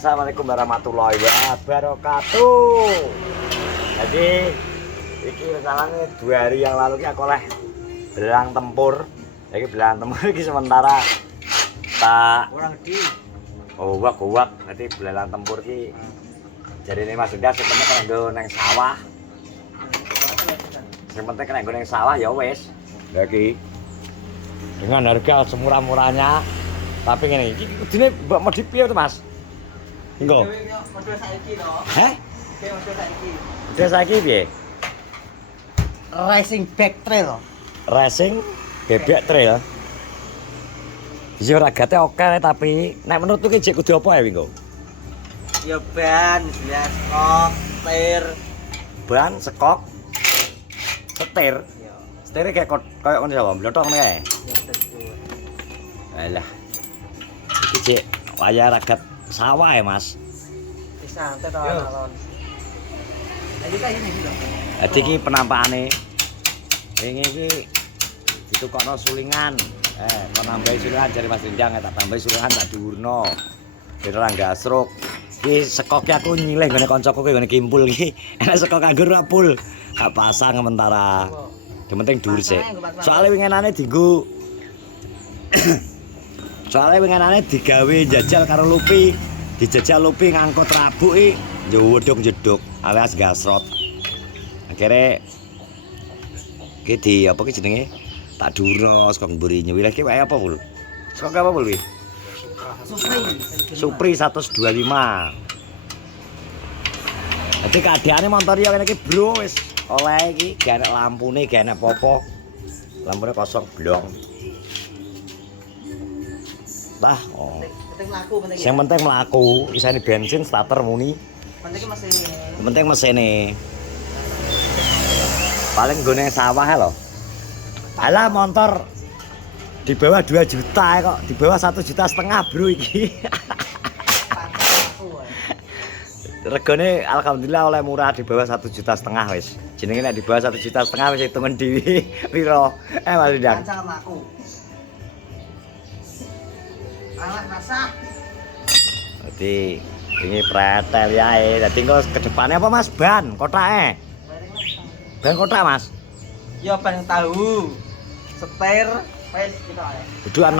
Assalamualaikum warahmatullahi wabarakatuh. Jadi iki rencananya 2 hari yang lalu aku oleh belang tempur. Jadi belang tempur iki sementara tak kurang di gowak. Nanti belang tempur iki jadi ini Mas Indah sebenarnya kan nggo neng sawah. Yang penting kan nggo neng sawah ya wis. Lagi dengan harga semurah-murahnya. Tapi ngene iki kudune mbok modif piye to, Mas? Engko. model saiki to. Heh? Model saiki. Udah saiki piye? Racing back trail. Racing bebek trail. Iki ora gate oke tapi nek menurutku ki jek kudu apa ya Wingo? Ya ban, ya skok, setir. Ban, sekok, setir. Ya, Setirnya kayak koyo ngono ya, mblotong kae. ya tentu. Alah. Iki jek wayah ragat sawah ya, Mas. Bisa santai to alon. Lagi kayak ini lho. Jadi iki penampakane wingi iki ditukokno sulingan. Kok nambahi sulingan jare Mas Rindang tak tambahi sulingan tak dhuwurno. Ben ora gasruk. Iki sekoke aku nyilih ngene kancaku ki ngene kimpul iki. Enak sekok anggur ora pul. Gak pasang sementara. Yang penting dhuwur sik. Soale wingenane dienggo soale wingenane digawe jajal karo Lupi. Dijajal Lupi ngangkut rabuk iki jeduk alias gasrot. Akhirnya iki di apa ki jenenge? Tak durno sekok mburi nyewileh ki wae apa, Pul? Sekok apa, Pul, iki? Supri 125. Jadi keadaannya motor ya kene iki, Bro, wis oleh iki, gak enak lampune, gak enak apa-apa. Lampune kosong blong. Bah, oh. Penting laku, penting. Yang penting mlaku, isane bensin starter muni. Penting mesin. Yang penting mesene. Paling nggone sawah lho. Alah motor di bawah 2 juta kok, di bawah 1,5 juta bro iki. Regane alhamdulillah oleh murah di bawah 1,5 juta wis. Jenenge nek di bawah 1,5 juta wis hitungan dhewe piro. Mas Dang. Sangat laku. Alah masak. Dadi ini pretel yae. Dadi engko kedepannya apa Mas? Ban kotake. Ban kotak Mas. Ya ban tahu. Setir, wis kita ae. Dudukan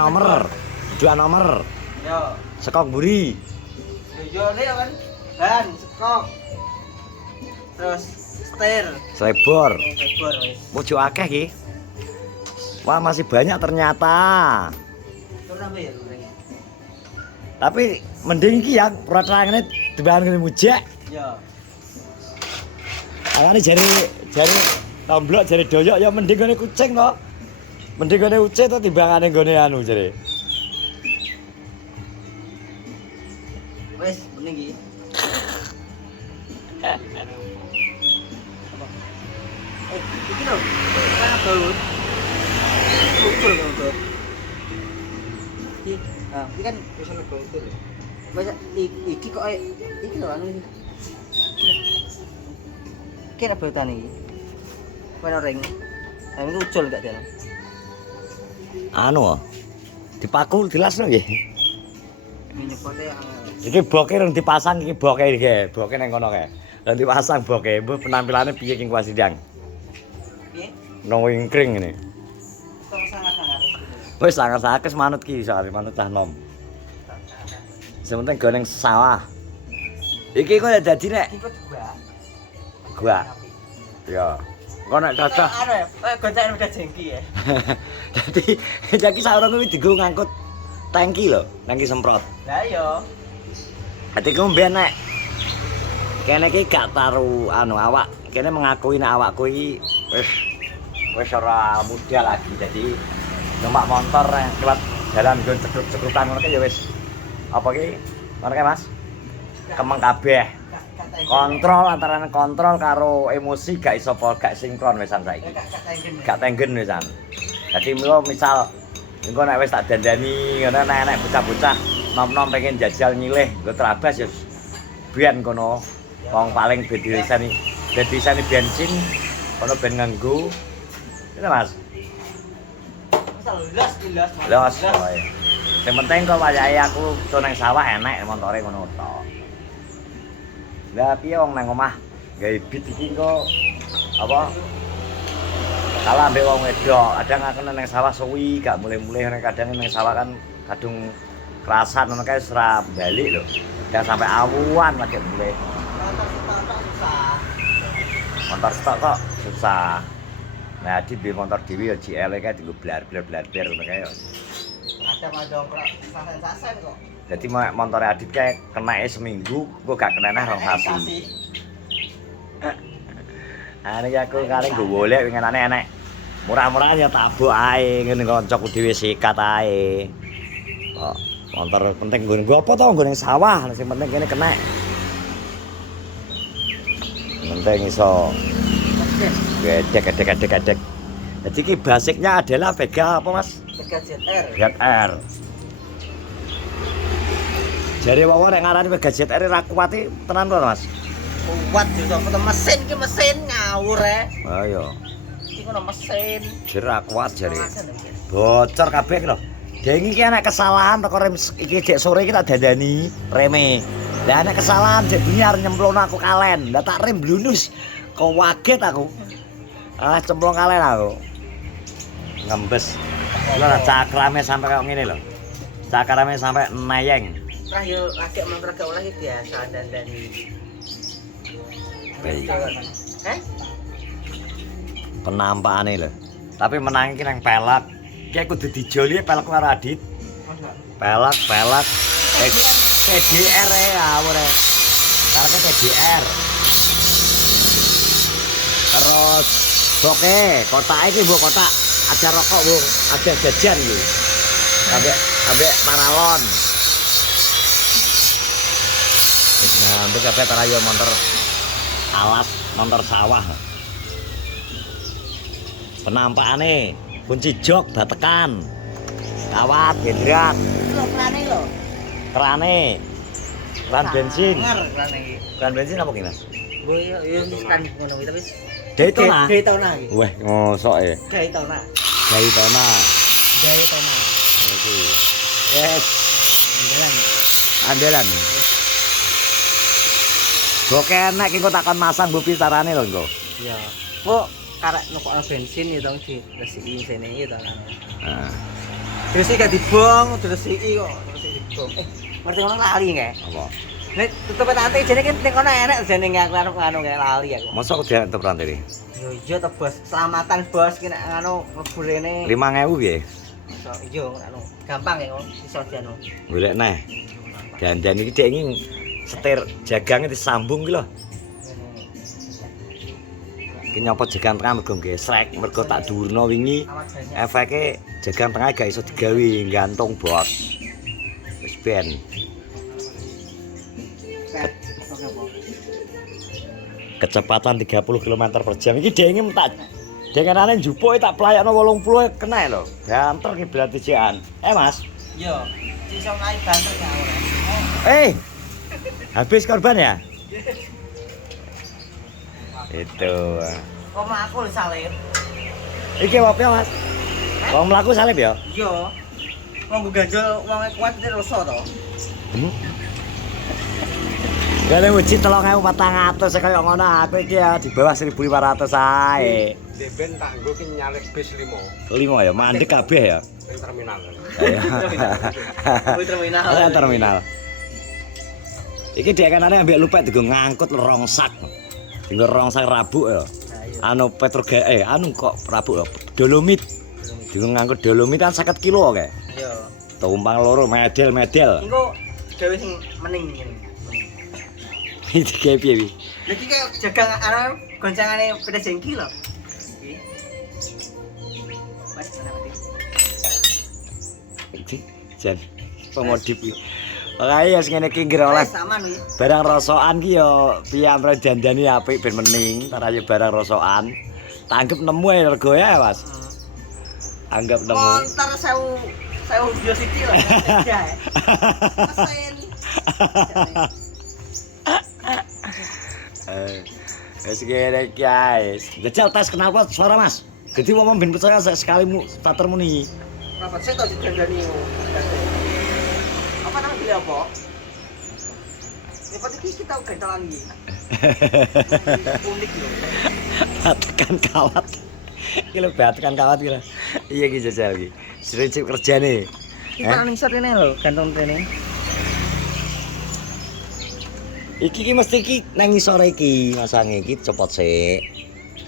nomor. Yo. Sekok mburi. Yo ne kan. Ban, skok. Terus setir. Selebor. Sebor wis. Mujo akeh iki. Wah, masih banyak ternyata. Terus sampe ya gorengnya. Tapi mending iki ya peraturanane dibangun ngene mujek. Yo. Angane jare tomblok jare doyok ya mending ngene kucing to. Mending ngene uceh to timbangane nggone anu jare. Wes, bening iki. Iki lho, kayak baut. Ukur kan baut. Iki kan bisa baut lho. Baca iki kok iki lho anu iki. Kira bautan iki. Mana ring. Anu ucul gak jalan. Anu dipaku dilasno nggih. Minyepote Iki boke rung dipasang iki boke iki. Boke nang kono kae. Lah dipasang boke, mbok penampilane piye ki Mas Sidang? piye? No wingkring ngene. Sangat-sangat. Wis sangar-sakes manut ki soal manut cah nom. Sementing go ning sawah. Iki kok dadi nek Ikut gua. gua. Ya. Kok nek cocok. Anu ya, gonceng udah jengki ya. Dadi jaki saurung kuwi dienggo ngangkut tangki lho, tangki semprot. Lah iya. Dadi ku mben nek kene iki gak taruh anu awak, kene mengakui nek awakku iki wis ora muda lagi. Jadi numpak motor lewat jalan nggon cekruk-cekrukan ngono ki ya wis apa ki? Ngono ki Mas? Kemeng kabeh. Kontrol antara kontrol karo emosi gak iso gak sinkron wisan saiki. Gak tenggen wisan. Dadi misal engko nek wis tak dandani ngono nek bocah-bocah nom-nom pengen jajal nyilih nggo terabas ya biyen kono. Wong paling bedisani bensin kono ben nganggo. Itu Mas. Misal los. Los. Oh, iya. Sing penting kok wayahe aku to nang sawah enek montore ngono tok. Lah piye wong nang omah gawe bit iki kok apa? Kalah ambek wong wedok, kadang aku nang sawah suwi gak mulai-mulai kadang nang sawah kan kadung kerasan ngono kae ora balik lho. Jangan sampai awuan lagi mulai. Motor stok kok susah. Nah, di motor dhewe ya GL kae dienggo blar-blar ngono kae. Ada madongkrok sasen-sasen kok. Jadi montore Adit kae kenake seminggu, kok gak kenane rong sasi. Ane aku kare nggo golek winginane enek. Murah-murah ya tak abok ae ngene kancaku dhewe sikat ae. Kok motor penting nggo apa to nggo ning sawah, sing penting kene kenek. Penting iso gedek. Jadi ki basicnya adalah Vega apa Mas? Vega ZR. ZR. Jare wong nek ngarani Vega ZR ra kuat tenan to Mas? Kuat juga mesin ki mesin ngawur Oh iya. Iki kono mesin. Jera kuat jare. Bocor kabeh lho. Dengi ki ana kesalahan teko rem iki jek sore iki tak dandani reme. Lah ana kesalahan jek bengi arep nyemplungno aku kalen. Lah tak rem blunus. Kok waget aku. Ah cemplung kalen aku. Ngembes. Lho cakrame sampai kayak ngene lho. Cakrame sampai nayeng. Lah yo lagi motor gak oleh biasa dandani. Baik. Penampakane lho. Tapi menang iki nang pelak. Ki kudu dijoli pelak karo Adit. Pelak. TDR ya ora. Karena TDR. Terus boke, kotak iki mbok kotak. Ada rokok, Bu. Ada jajan iki. Ambek paralon. Wis ngantuk kabeh tarayo motor alas, motor sawah. Penampakane kunci jok batekan. Kawat, gendrat. lho krane lho. Keran bensin. Krane iki. Keran bensin apa ki, Mas? Bo yo wis kan ngono kuwi tapi Daytona. Daytona iki. Wah, ngosok e. Daytona. Daytona. Iki. Yes, Andalan. andalan. Boke enak iki kok takon masang bu pisarane lho engko. Iya. Kok karek nukokno bensin ya dong diresiki sene iki to kan. Heeh. Terus gak dibong, diresiki kok, terus dibong. Ngerti ngono lali nggih. Apa? Nek tutup rantai jane ki ning kono enak jane aku anu kayak lali aku. Mosok kok diantuk rantai iki? Yo iya to bos, selamatan bos ki nek anu mlebu rene. 5.000 piye? Iso iya anu gampang ya iso dianu. Golek neh. Dandan iki dek iki setir jagange disambung ki lho. Iki nyopot jagan tengah mergo gesrek, mergo tak dhuwurno wingi. Efeke jagan tengah gak iso digawe gantung bos. Wis ben. Kecepatan 30 km per jam. Iki denge tak dengenane njupuk tak playakno 80 kena lho. Banter ki berarti jekan. Mas. Yo, iso ngai banter ya ora. Habis korban ya? Itu. Kok mlaku salib. Iki opo Mas? Wong mlaku salib ya? Yo. Wong ganjol wong kuat iki rasa to. Gale uji 3.400 kaya ngono aku iki ya di bawah 1.500 ae. Ben tak nggo ki nyalip bis 5. 5 ya, mandek kabeh ya. Ning terminal. Kuwi terminal. Ora terminal. Iki dekanane ambek lupet digo ngangkut rongsak. Digo rongsak rabuk ya. Anu anu kok rabuk ya. Dolomit. Digo ngangkut dolomit kan 50 kilo kae. Yo. Tumpang loro medel. Iku gawe sing mening ngene. Iki kae piye iki? Lagi kayak jaga anu goncangane peda jengki lho. Mas mana mati? Iki jan pemodif iki. Pokoke ya sing ngene iki ngira oleh Saman kuwi. barang rosokan ki ya piyambak dandani apik ben mening, tar ayo barang rosokan. Tanggep nemu ae rego ya, Mas. Anggap nemu. Montor 1000 video siti lho. Mesin. Wes kene guys. Jajal tes kenapa suara Mas? Jadi wong ben percaya sekali starter muni. Rapat saya tau didandani. ya apa? Ya pasti kita gentolan iki. Unik loh. Tekan kawat. Iki lho tekan kawat iki lho. Iya iki jajal iki. Prinsip kerjane. Kita ning set ini lho, gantung rene. Iki mesti iki nang ngisor iki, masange iki copot sik.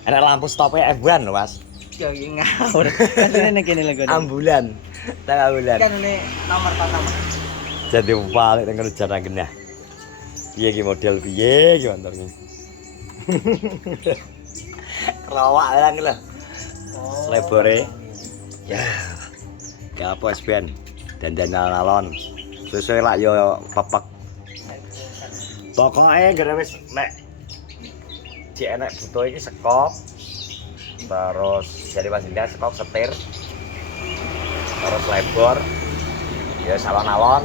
Enak lampu stopnya F1 lho, Mas. Ya iki ngawur. Kan kene lho. Ambulan. Tang ambulan. Kan ini nomor pertama. Jadi balik nang kerja nang genah. Piye iki model piye iki motor iki. Kelawak lang lho. Lebore. Ya. Ya apa SBN. Dandan alon. Sesuai lak yo pepek. Pokoknya gara wis nek cek enek butuh iki sekop. Terus jadi pasingan sekop setir. Terus lebor. Ya salon-alon.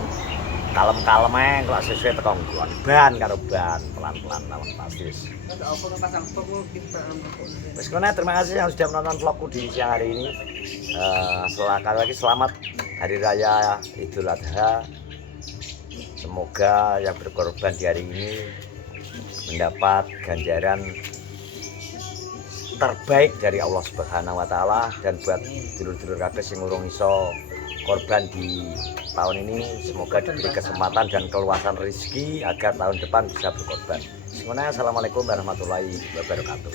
Kalem-kalem kalau sesuai tekan nggon. Ban karo ban pelan-pelan lawan pasti wis. Ada apa pasang pokok kita. Wis kono terima kasih yang sudah menonton vlogku di siang hari ini. Sekali lagi selamat Hari Raya Idul Adha. Semoga yang berkorban di hari ini mendapat ganjaran terbaik dari Allah Subhanahu wa taala, dan buat dulur-dulur kabeh sing urung iso korban di tahun ini semoga diberi kesempatan dan keluasan rezeki agar tahun depan bisa berkorban. Semoga assalamualaikum warahmatullahi wabarakatuh.